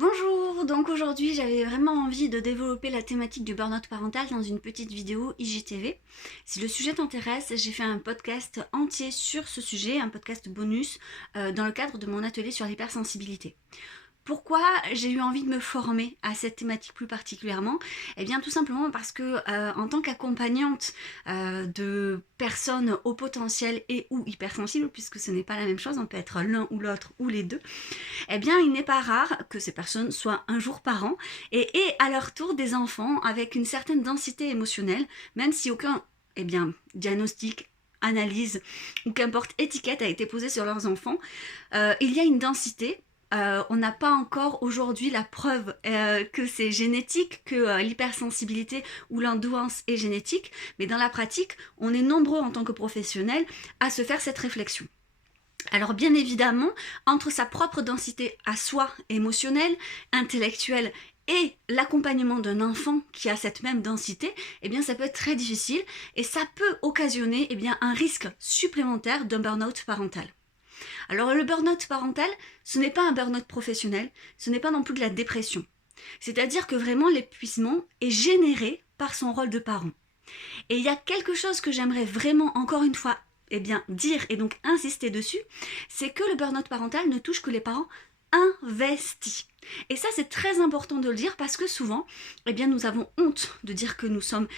Bonjour, donc aujourd'hui j'avais vraiment envie de développer la thématique du burn-out parental dans une petite vidéo IGTV. Si le sujet t'intéresse, j'ai fait un podcast entier sur ce sujet, un podcast bonus dans le cadre de mon atelier sur l'hypersensibilité. Pourquoi j'ai eu envie de me former à cette thématique plus particulièrement? Eh bien tout simplement parce que en tant qu'accompagnante de personnes au potentiel et ou hypersensibles, puisque ce n'est pas la même chose, on peut être l'un ou l'autre ou les deux, eh bien il n'est pas rare que ces personnes soient un jour parents et à leur tour des enfants avec une certaine densité émotionnelle, même si aucun diagnostic, analyse ou qu'importe étiquette a été posée sur leurs enfants, il y a une densité. On n'a pas encore aujourd'hui la preuve que c'est génétique, que l'hypersensibilité ou l'endouance est génétique, mais dans la pratique, on est nombreux en tant que professionnels à se faire cette réflexion. Alors bien évidemment, entre sa propre densité à soi émotionnelle, intellectuelle et l'accompagnement d'un enfant qui a cette même densité, eh bien ça peut être très difficile et ça peut occasionner un risque supplémentaire d'un burn-out parental. Alors le burn-out parental, ce n'est pas un burn-out professionnel, ce n'est pas non plus de la dépression. C'est-à-dire que vraiment l'épuisement est généré par son rôle de parent. Et il y a quelque chose que j'aimerais vraiment encore une fois dire et donc insister dessus, c'est que le burn-out parental ne touche que les parents investis. Et ça c'est très important de le dire parce que souvent nous avons honte de dire que nous sommes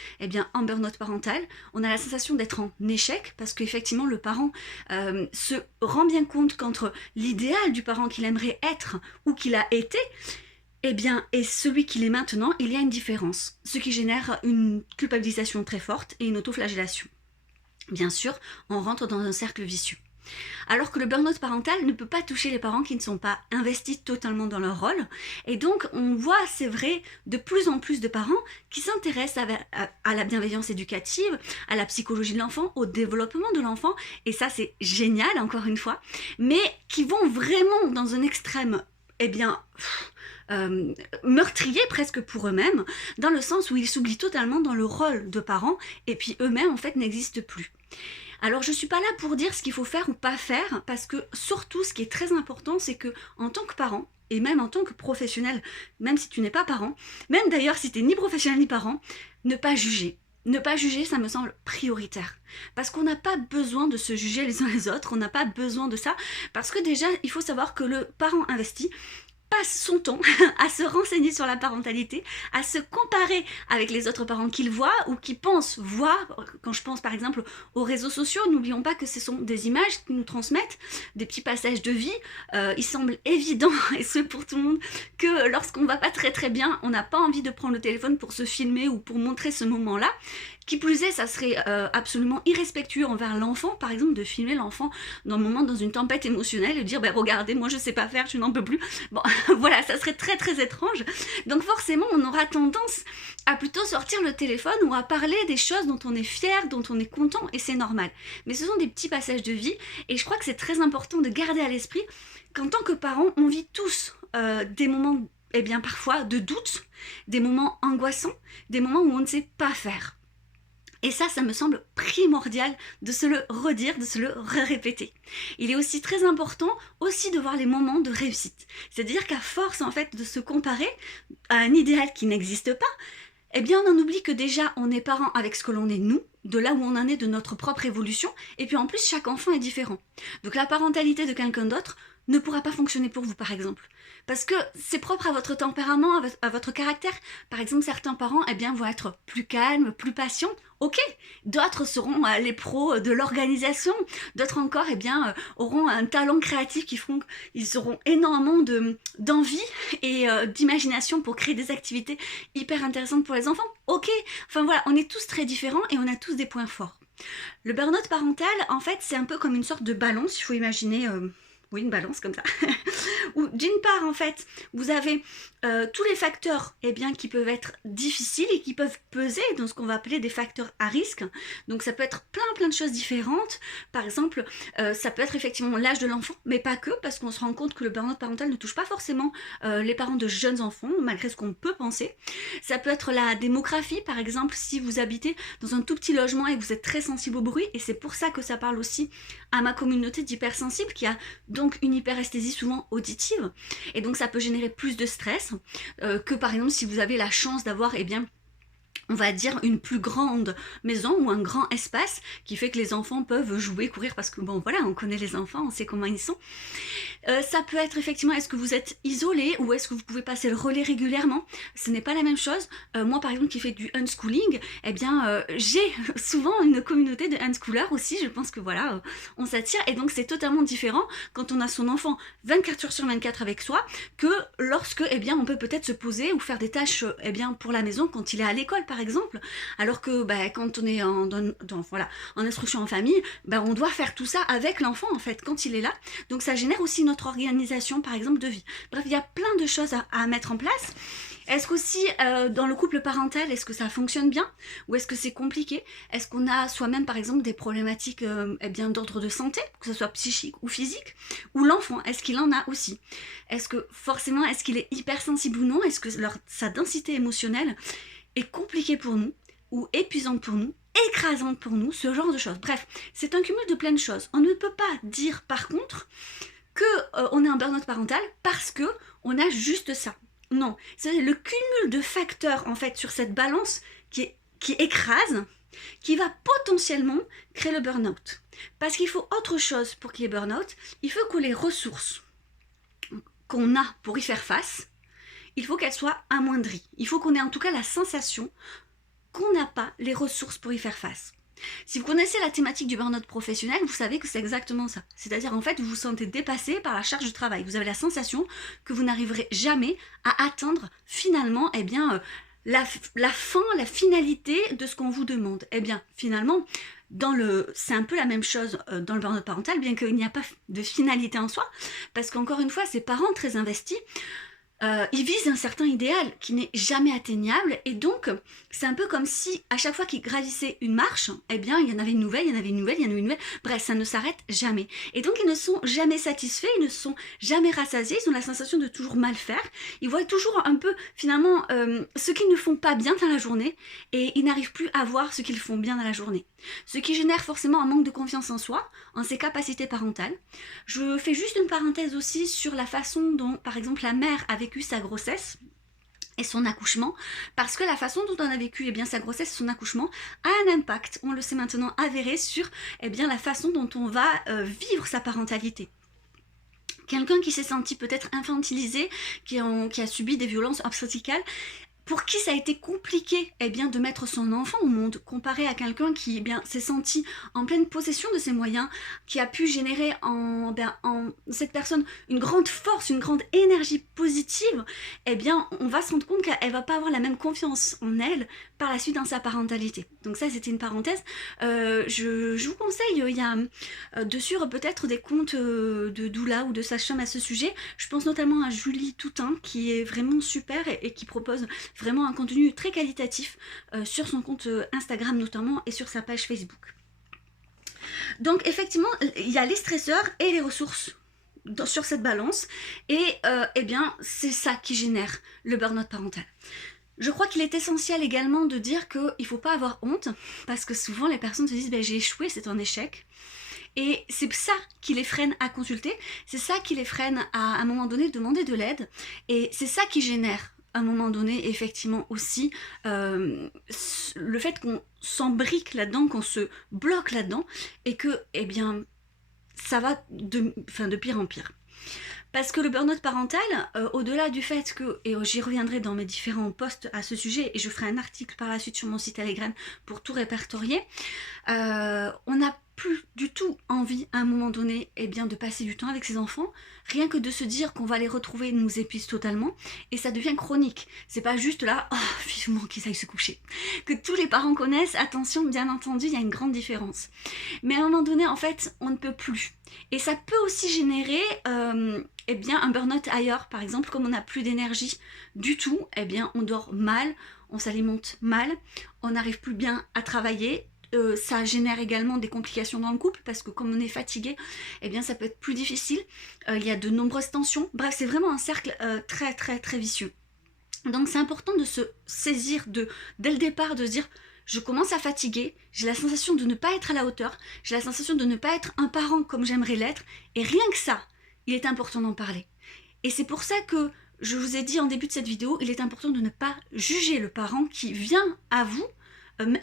en burn-out parental. On a la sensation d'être en échec parce qu'effectivement le parent se rend bien compte qu'entre l'idéal du parent qu'il aimerait être ou qu'il a été et celui qu'il est maintenant, il y a une différence, ce qui génère une culpabilisation très forte et une autoflagellation. Bien sûr, on rentre dans un cercle vicieux. Alors que le burn-out parental ne peut pas toucher les parents qui ne sont pas investis totalement dans leur rôle. Et donc, on voit, c'est vrai, de plus en plus de parents qui s'intéressent à la bienveillance éducative, à la psychologie de l'enfant, au développement de l'enfant. Et ça, c'est génial, encore une fois. Mais qui vont vraiment dans un extrême, meurtrier presque pour eux-mêmes, dans le sens où ils s'oublient totalement dans le rôle de parents, et puis eux-mêmes, en fait, n'existent plus. Alors je suis pas là pour dire ce qu'il faut faire ou pas faire, parce que surtout ce qui est très important, c'est que en tant que parent, et même en tant que professionnel, même si tu n'es pas parent, même d'ailleurs si tu n'es ni professionnel ni parent, ne pas juger. Ne pas juger, ça me semble prioritaire. Parce qu'on n'a pas besoin de se juger les uns les autres, on n'a pas besoin de ça, parce que déjà, il faut savoir que le parent investi passe son temps à se renseigner sur la parentalité, à se comparer avec les autres parents qu'il voit ou qu'il pense voir. Quand je pense par exemple aux réseaux sociaux, n'oublions pas que ce sont des images qui nous transmettent des petits passages de vie. Il semble évident, et ce pour tout le monde, que lorsqu'on va pas très très bien, on n'a pas envie de prendre le téléphone pour se filmer ou pour montrer ce moment-là. Qui plus est, ça serait absolument irrespectueux envers l'enfant, par exemple, de filmer l'enfant dans un moment dans une tempête émotionnelle et dire regardez, moi je sais pas faire, je n'en peux plus. Bon, voilà, ça serait très très étrange. Donc forcément, on aura tendance à plutôt sortir le téléphone ou à parler des choses dont on est fier, dont on est content, et c'est normal. Mais ce sont des petits passages de vie, et je crois que c'est très important de garder à l'esprit qu'en tant que parents, on vit tous des moments, parfois de doute, des moments angoissants, des moments où on ne sait pas faire. Et ça me semble primordial de se le redire, de se le répéter. Il est aussi très important aussi de voir les moments de réussite. C'est-à-dire qu'à force en fait de se comparer à un idéal qui n'existe pas, on en oublie que déjà on est parent avec ce que l'on est nous, de là où on en est de notre propre évolution, et puis en plus chaque enfant est différent. Donc la parentalité de quelqu'un d'autre ne pourra pas fonctionner pour vous par exemple. Parce que c'est propre à votre tempérament, à votre caractère. Par exemple, certains parents vont être plus calmes, plus patients. Ok, d'autres seront les pros de l'organisation. D'autres encore auront un talent créatif qui feront qu'ils auront énormément d'envie et d'imagination pour créer des activités hyper intéressantes pour les enfants. Ok, enfin voilà, on est tous très différents et on a tous des points forts. Le burn-out parental, en fait, c'est un peu comme une sorte de balance, il faut imaginer... une balance comme ça, où d'une part en fait vous avez tous les facteurs qui peuvent être difficiles et qui peuvent peser dans ce qu'on va appeler des facteurs à risque. Donc ça peut être plein de choses différentes. Par exemple, ça peut être effectivement l'âge de l'enfant, mais pas que, parce qu'on se rend compte que le burn-out parental ne touche pas forcément les parents de jeunes enfants, malgré ce qu'on peut penser. Ça peut être la démographie, par exemple, si vous habitez dans un tout petit logement et que vous êtes très sensible au bruit, et c'est pour ça que ça parle aussi à ma communauté d'hypersensibles qui a donc une hyperesthésie souvent auditive répétitive, et donc ça peut générer plus de stress que par exemple si vous avez la chance d'avoir, eh bien, on va dire une plus grande maison ou un grand espace qui fait que les enfants peuvent jouer, courir, parce que bon voilà, on connaît les enfants, on sait comment ils sont. Ça peut être effectivement, est-ce que vous êtes isolé ou est-ce que vous pouvez passer le relais régulièrement? Ce n'est pas la même chose. Moi par exemple qui fais du unschooling, eh bien j'ai souvent une communauté de unschoolers aussi, je pense que voilà, on s'attire, et donc c'est totalement différent quand on a son enfant 24 heures sur 24 avec soi que lorsque, eh bien, on peut peut-être se poser ou faire des tâches, eh bien, pour la maison quand il est à l'école par exemple, alors que quand on est en instruction en famille, on doit faire tout ça avec l'enfant en fait quand il est là, donc ça génère aussi notre organisation par exemple de vie. Bref, il y a plein de choses à mettre en place. Est-ce qu'aussi dans le couple parental, est-ce que ça fonctionne bien ou est-ce que c'est compliqué? Est-ce qu'on a soi-même par exemple des problématiques d'ordre de santé, que ce soit psychique ou physique, ou l'enfant, est-ce qu'il en a aussi? Est-ce que forcément, est-ce qu'il est hypersensible ou non? Est-ce que sa densité émotionnelle est compliquée pour nous ou épuisante pour nous, écrasante pour nous, ce genre de choses. Bref, c'est un cumul de plein de choses. On ne peut pas dire par contre que on est un burn-out parental parce que on a juste ça. Non, c'est le cumul de facteurs en fait sur cette balance qui écrase, qui va potentiellement créer le burn-out. Parce qu'il faut autre chose pour qu'il y ait burn-out. Il faut que les ressources qu'on a pour y faire face, il faut qu'elles soient amoindries. Il faut qu'on ait en tout cas la sensation qu'on n'a pas les ressources pour y faire face. Si vous connaissez la thématique du burn-out professionnel, vous savez que c'est exactement ça. C'est-à-dire en fait, vous vous sentez dépassé par la charge de travail. Vous avez la sensation que vous n'arriverez jamais à atteindre finalement la fin, la finalité de ce qu'on vous demande. Eh bien, finalement, c'est un peu la même chose dans le burn-out parental, bien qu'il n'y a pas de finalité en soi, parce qu'encore une fois, ces parents très investis, ils visent un certain idéal qui n'est jamais atteignable, et donc c'est un peu comme si à chaque fois qu'ils gravissaient une marche, eh bien il y en avait une nouvelle, il y en avait une nouvelle, il y en avait une nouvelle, bref, ça ne s'arrête jamais. Et donc ils ne sont jamais satisfaits, ils ne sont jamais rassasiés, ils ont la sensation de toujours mal faire, ils voient toujours un peu finalement ce qu'ils ne font pas bien dans la journée, et ils n'arrivent plus à voir ce qu'ils font bien dans la journée. Ce qui génère forcément un manque de confiance en soi, en ses capacités parentales. Je fais juste une parenthèse aussi sur la façon dont, par exemple, la mère a vécu sa grossesse et son accouchement, parce que la façon dont on a vécu sa grossesse et son accouchement a un impact, on le sait maintenant avéré, sur la façon dont on va vivre sa parentalité. Quelqu'un qui s'est senti peut-être infantilisé, qui a subi des violences obstétricales, pour qui ça a été compliqué de mettre son enfant au monde, comparé à quelqu'un qui s'est senti en pleine possession de ses moyens, qui a pu générer en cette personne une grande force, une grande énergie positive, on va se rendre compte qu'elle va pas avoir la même confiance en elle par la suite dans sa parentalité. Donc ça, c'était une parenthèse. Je vous conseille, il y a de suivre peut-être des comptes de doula ou de sage-femme à ce sujet. Je pense notamment à Julie Toutain, qui est vraiment super et qui propose vraiment un contenu très qualitatif sur son compte Instagram notamment et sur sa page Facebook. Donc effectivement, il y a les stresseurs et les ressources sur cette balance, et c'est ça qui génère le burn-out parental. Je crois qu'il est essentiel également de dire qu'il ne faut pas avoir honte, parce que souvent les personnes se disent j'ai échoué, c'est un échec. Et c'est ça qui les freine à consulter, c'est ça qui les freine à un moment donné demander de l'aide, et c'est ça qui génère à un moment donné effectivement aussi le fait qu'on s'embrique là-dedans, qu'on se bloque là-dedans, et que ça va de pire en pire. Parce que le burn-out parental, au-delà du fait que, et j'y reviendrai dans mes différents posts à ce sujet, et je ferai un article par la suite sur mon site Telegram pour tout répertorier, on n'a plus du tout envie à un moment donné de passer du temps avec ses enfants. Rien que de se dire qu'on va les retrouver nous épuise totalement, et ça devient chronique. C'est pas juste là, vivement qu'ils aillent se coucher. Que tous les parents connaissent, attention, bien entendu, il y a une grande différence. Mais à un moment donné, en fait, on ne peut plus. Et ça peut aussi générer un burn-out ailleurs. Par exemple, comme on n'a plus d'énergie du tout, on dort mal, on s'alimente mal, on n'arrive plus bien à travailler. Ça génère également des complications dans le couple, parce que comme on est fatigué, ça peut être plus difficile. Il y a de nombreuses tensions. Bref, c'est vraiment un cercle très très très vicieux. Donc c'est important de se saisir dès le départ, de se dire je commence à fatiguer, j'ai la sensation de ne pas être à la hauteur, j'ai la sensation de ne pas être un parent comme j'aimerais l'être, et rien que ça, il est important d'en parler. Et c'est pour ça que je vous ai dit en début de cette vidéo, il est important de ne pas juger le parent qui vient à vous,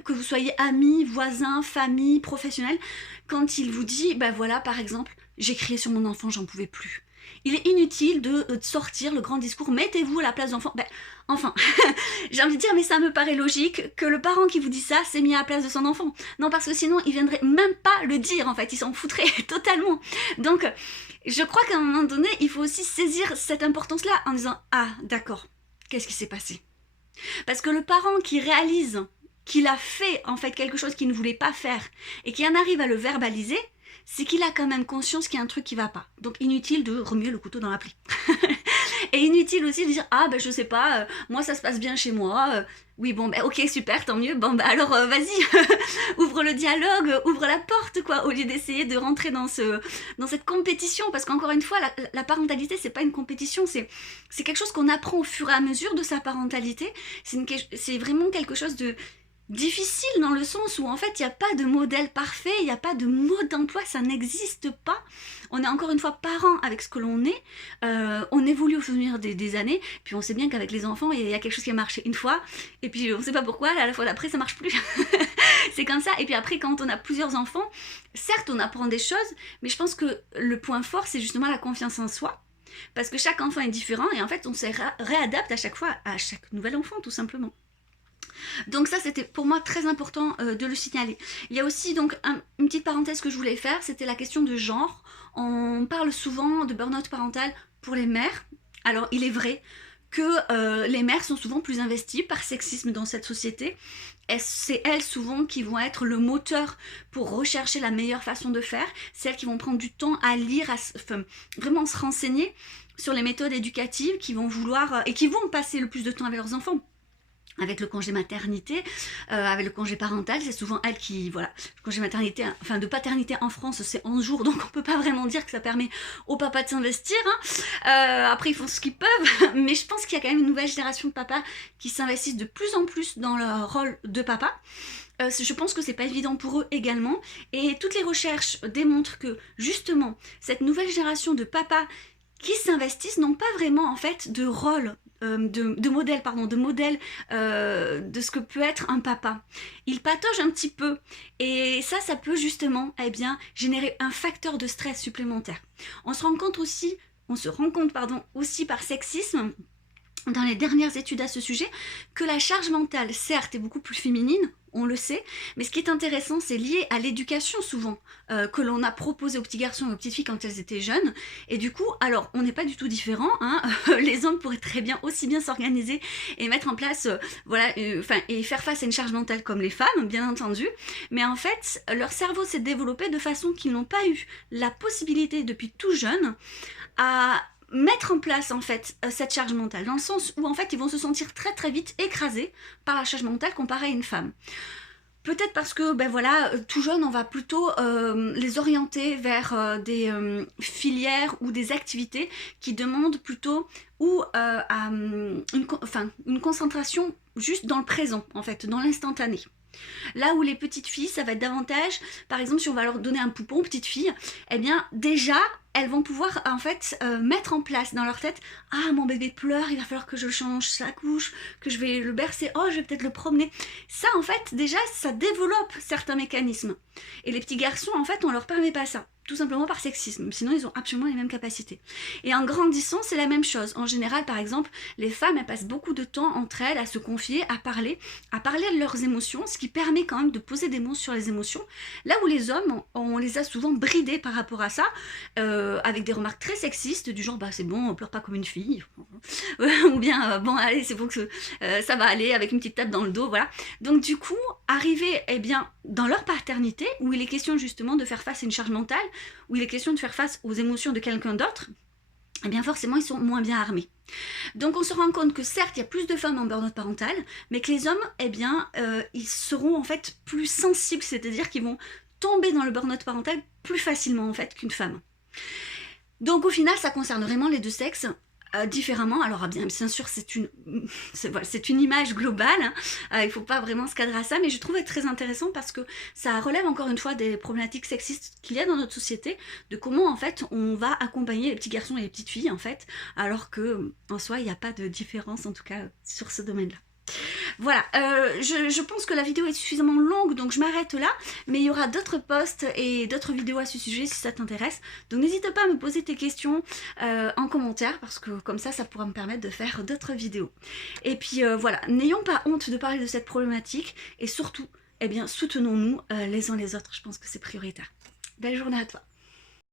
que vous soyez amis, voisins, famille, professionnels, quand il vous dit, ben voilà, par exemple, j'ai crié sur mon enfant, j'en pouvais plus. Il est inutile de sortir le grand discours, mettez-vous à la place d'enfant. Ben, enfin, j'ai envie de dire, mais ça me paraît logique que le parent qui vous dit ça s'est mis à la place de son enfant. Non, parce que sinon, il viendrait même pas le dire, en fait, il s'en foutrait totalement. Donc, je crois qu'à un moment donné, il faut aussi saisir cette importance-là en disant, ah, d'accord, qu'est-ce qui s'est passé? Parce que le parent qui réalise qu'il a fait, en fait, quelque chose qu'il ne voulait pas faire et qui en arrive à le verbaliser, c'est qu'il a quand même conscience qu'il y a un truc qui va pas. Donc inutile de remuer le couteau dans la plaie. Et inutile aussi de dire ah ben je sais pas, moi ça se passe bien chez moi. Oui bon ben ok super tant mieux. Bon ben alors vas-y ouvre le dialogue, ouvre la porte quoi, au lieu d'essayer de rentrer dans cette compétition, parce qu'encore une fois la parentalité c'est pas une compétition, c'est quelque chose qu'on apprend au fur et à mesure de sa parentalité. C'est vraiment quelque chose de difficile dans le sens où en fait il n'y a pas de modèle parfait, il n'y a pas de mode d'emploi, ça n'existe pas. On est encore une fois parents avec ce que l'on est, on évolue au fur et à mesure des années, puis on sait bien qu'avec les enfants il y a quelque chose qui a marché une fois, et puis on ne sait pas pourquoi, à la fois d'après ça marche plus. C'est comme ça, et puis après quand on a plusieurs enfants, certes on apprend des choses, mais je pense que le point fort c'est justement la confiance en soi. Parce que chaque enfant est différent et en fait on se réadapte à chaque fois à chaque nouvel enfant tout simplement. Donc ça c'était pour moi très important de le signaler. Il y a aussi donc une petite parenthèse que je voulais faire, c'était la question de genre. On parle souvent de burn-out parental pour les mères. Alors il est vrai que les mères sont souvent plus investies par sexisme dans cette société. C'est elles souvent qui vont être le moteur pour rechercher la meilleure façon de faire. C'est elles qui vont prendre du temps à lire, vraiment se renseigner sur les méthodes éducatives, qui vont vouloir et qui vont passer le plus de temps avec leurs enfants. Avec le congé maternité, avec le congé parental, c'est souvent elle qui, voilà, le congé maternité, enfin de paternité en France, c'est 11 jours, donc on peut pas vraiment dire que ça permet aux papas de s'investir, hein. Après ils font ce qu'ils peuvent, mais je pense qu'il y a quand même une nouvelle génération de papas qui s'investissent de plus en plus dans leur rôle de papa. Je pense que c'est pas évident pour eux également, et toutes les recherches démontrent que justement, cette nouvelle génération de papas qui s'investissent n'ont pas vraiment en fait de rôle, de modèle de ce que peut être un papa. Ils pataugent un petit peu et ça peut justement générer un facteur de stress supplémentaire. On se rend compte aussi par sexisme dans les dernières études à ce sujet que la charge mentale certes est beaucoup plus féminine, on le sait, mais ce qui est intéressant c'est lié à l'éducation souvent que l'on a proposée aux petits garçons et aux petites filles quand elles étaient jeunes, et du coup alors on n'est pas du tout différents, hein. Les hommes pourraient très bien aussi bien s'organiser et mettre en place et faire face à une charge mentale comme les femmes bien entendu, mais en fait leur cerveau s'est développé de façon qu'ils n'ont pas eu la possibilité depuis tout jeune à mettre en place en fait cette charge mentale, dans le sens où en fait ils vont se sentir très très vite écrasés par la charge mentale comparée à une femme. Peut-être parce que tout jeune on va plutôt les orienter vers des filières ou des activités qui demandent plutôt une concentration juste dans le présent en fait, dans l'instantané. Là où les petites filles, ça va être davantage, par exemple si on va leur donner un poupon, petite fille, déjà elles vont pouvoir en fait mettre en place dans leur tête, ah mon bébé pleure, il va falloir que je change sa couche, que je vais le bercer, oh je vais peut-être le promener. Ça en fait déjà ça développe certains mécanismes. Et les petits garçons en fait on leur permet pas ça. Tout simplement par sexisme, sinon ils ont absolument les mêmes capacités. Et en grandissant, c'est la même chose. En général, par exemple, les femmes, elles passent beaucoup de temps entre elles à se confier, à parler de leurs émotions, ce qui permet quand même de poser des mots sur les émotions. Là où les hommes, on les a souvent bridés par rapport à ça, avec des remarques très sexistes, du genre, bah c'est bon, on pleure pas comme une fille, ou bien, bon allez, c'est bon que ça va aller, avec une petite tape dans le dos, voilà. Donc du coup, arriver, dans leur paternité, où il est question justement de faire face à une charge mentale, où il est question de faire face aux émotions de quelqu'un d'autre, forcément ils sont moins bien armés. Donc on se rend compte que certes il y a plus de femmes en burn-out parental, mais que les hommes, ils seront en fait plus sensibles, c'est-à-dire qu'ils vont tomber dans le burn-out parental plus facilement en fait qu'une femme. Donc au final ça concerne vraiment les deux sexes. différemment. Alors bien sûr c'est une image globale, hein. Il faut pas vraiment se cadrer à ça, mais je trouve très intéressant parce que ça relève encore une fois des problématiques sexistes qu'il y a dans notre société, de comment en fait on va accompagner les petits garçons et les petites filles en fait, alors que en soi il n'y a pas de différence en tout cas sur ce domaine-là. Voilà, je pense que la vidéo est suffisamment longue, donc je m'arrête là, mais il y aura d'autres posts et d'autres vidéos à ce sujet si ça t'intéresse, donc n'hésite pas à me poser tes questions en commentaire, parce que comme ça pourra me permettre de faire d'autres vidéos. Et puis voilà, n'ayons pas honte de parler de cette problématique, et surtout, eh bien, soutenons-nous les uns les autres, je pense que c'est prioritaire. Belle journée à toi.